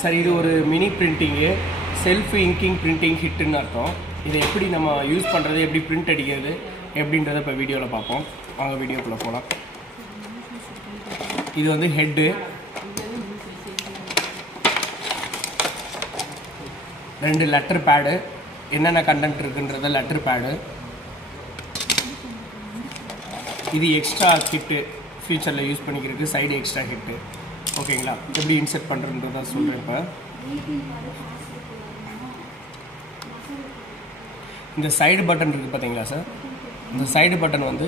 Sir இது ஒரு mini printing self inking printing ஹிட்டுன்னு அர்த்தம். இதை எப்படி நம்ம யூஸ் பண்ணுறது எப்படி பிரிண்ட் அடிக்கிறது எப்படின்றத இப்போ வீடியோவில் பார்ப்போம். வாங்க வீடியோக்குள்ளே போகலாம் இது வந்து ஹெட்டு ரெண்டு லெட்டர் பேடு என்னென்ன கண்டென்ட் இருக்குன்றத லெட்டர் பேடு இது எக்ஸ்ட்ரா கிட்டு ஃபியூச்சரில் யூஸ் பண்ணிக்கிறதுக்கு சைடு எக்ஸ்ட்ரா ஹிட்டு ஓகேங்களா? எப்படி இன்செர்ட் பண்ணுறன்றத சொல்கிறேன் இப்போ. இந்த சைடு பட்டன் இருக்குது பார்த்தீங்களா சார் இந்த சைடு பட்டன் வந்து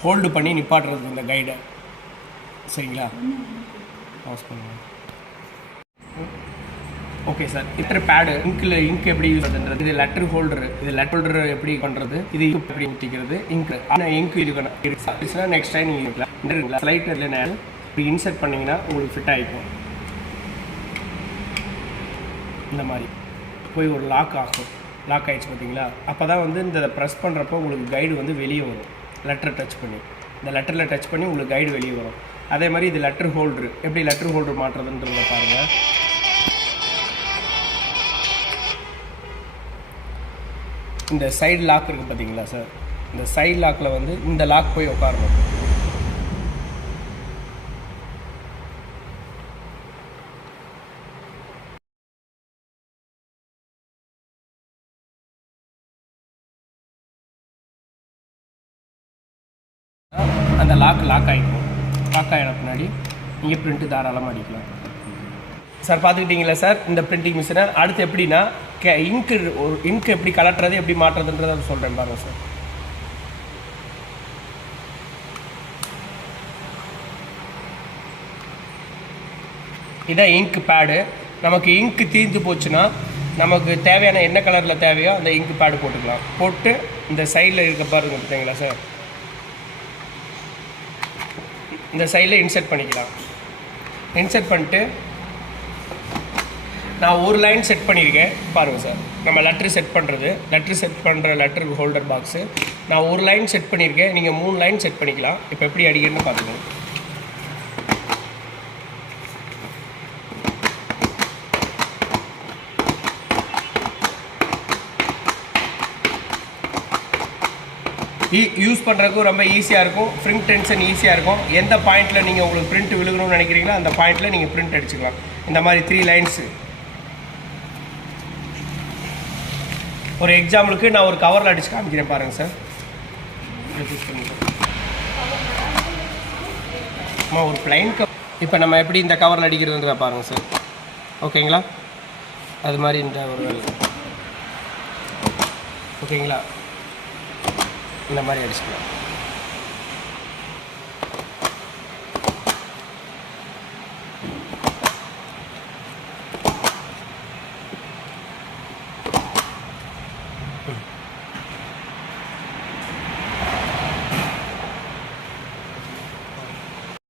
ஹோல்டு பண்ணி நிப்பாட்டுறது இந்த கைடை சரிங்களா? பாஸ் பண்ணுங்க ஓகே சார் இத்தனை பேடு இங்கில் இங்க் எப்படி யூஸ் பண்ணுறது இது லெட்டர் ஹோல்டர் இது லெட்டர் ஹோல்டர் எப்படி பண்ணுறது இது ink எப்படி ஊற்றிக்கிறது இங்க் ஆனால் இங்க் இதுக்கு நெக்ஸ்ட் டைம் நீங்கள் ஸ்லைட் நேரம் இப்படி இன்சர்ட் பண்ணிங்கன்னா உங்களுக்கு ஃபிட் ஆகிக்கும். இந்த மாதிரி. போய் ஒரு லாக் ஆகும். லாக் ஆகிடுச்சு பார்த்தீங்களா? அப்போ தான் வந்து இந்த ப்ரெஸ் பண்ணுறப்போ உங்களுக்கு கைடு வந்து வெளியே வரும். லெட்டர் டச் பண்ணி. இந்த லெட்டரில் டச் பண்ணி உங்களுக்கு கைடு வெளியே வரும். அதே மாதிரி இது லெட்டர் ஹோல்டர் எப்படி லெட்டர் ஹோல்டர் மாற்றுறதுன்றத பாருங்கள் இந்த சைடு லாக் இருக்குது பார்த்தீங்களா சார் இந்த சைடு லாக்கில் வந்து இந்த லாக் போய் உட்காரணும். அந்த லாக் லாக் ஆகிக்கும் லாக் ஆகிட பின்னாடி நீங்கள் பிரிண்ட்டு தாராளமாக அடிக்கலாம். சார் பார்த்துக்கிட்டீங்களா சார் இந்த பிரிண்டிங் மிஷினை அடுத்து எப்படின்னா கே இங்கு ஒரு இங்க் எப்படி கலட்டுறது எப்படி மாற்றுறதுன்றத சொல்கிறேன் பாருங்கள் சார் இதான் இங்க் பேடு நமக்கு இங்கு தீர்ந்து போச்சுன்னா நமக்கு தேவையான என்ன கலரில் தேவையோ அந்த இங்கு பேடு போட்டுக்கலாம். போட்டு இந்த சைடில் இருக்க பாருங்க பார்த்தீங்களா சார் இந்த சைடில் இன்செர்ட் பண்ணிக்கலாம். இன்செர்ட் பண்ணிட்டு நான் ஒரு லைன் செட் பண்ணியிருக்கேன். பாருங்கள் சார் நம்ம லெட்ரு செட் பண்ணுறது லெட்ரு செட் பண்ணுற லெட்ரு ஹோல்டர் பாக்ஸு நான் ஒரு லைன் செட் பண்ணியிருக்கேன். நீங்கள் மூணு லைன் செட் பண்ணிக்கலாம். இப்போ எப்படி அடிக்கிறதுன்னு பார்த்துக்கோங்க E, யூஸ் பண்ணுறதுக்கும் ரொம்ப ஈஸியாக இருக்கும். பிரிண்ட் டென்ஷன் ஈஸியாக இருக்கும். எந்த பாயிண்ட்டில் நீங்கள் உங்களுக்கு பிரிண்ட் விழுகணும்னு நினைக்கிறீங்களோ அந்த பாயிண்ட்டில் நீங்கள் பிரிண்ட் அடிச்சுக்கலாம். இந்த மாதிரி த்ரீ லைன்ஸு ஒரு எக்ஸாம்பிளுக்கு நான் ஒரு கவரில் அடிச்சு காமிக்கிறேன் பாருங்கள் சார் ஆமாம் ஒரு பிளைன் கவர் இப்போ நம்ம எப்படி இந்த கவரில் அடிக்கிறதுன்றத பாருங்கள் சார் ஓகேங்களா அது மாதிரி இந்த ஒரு ஓகேங்களா இந்த மாதிரி அடிச்சுக்கலாம்.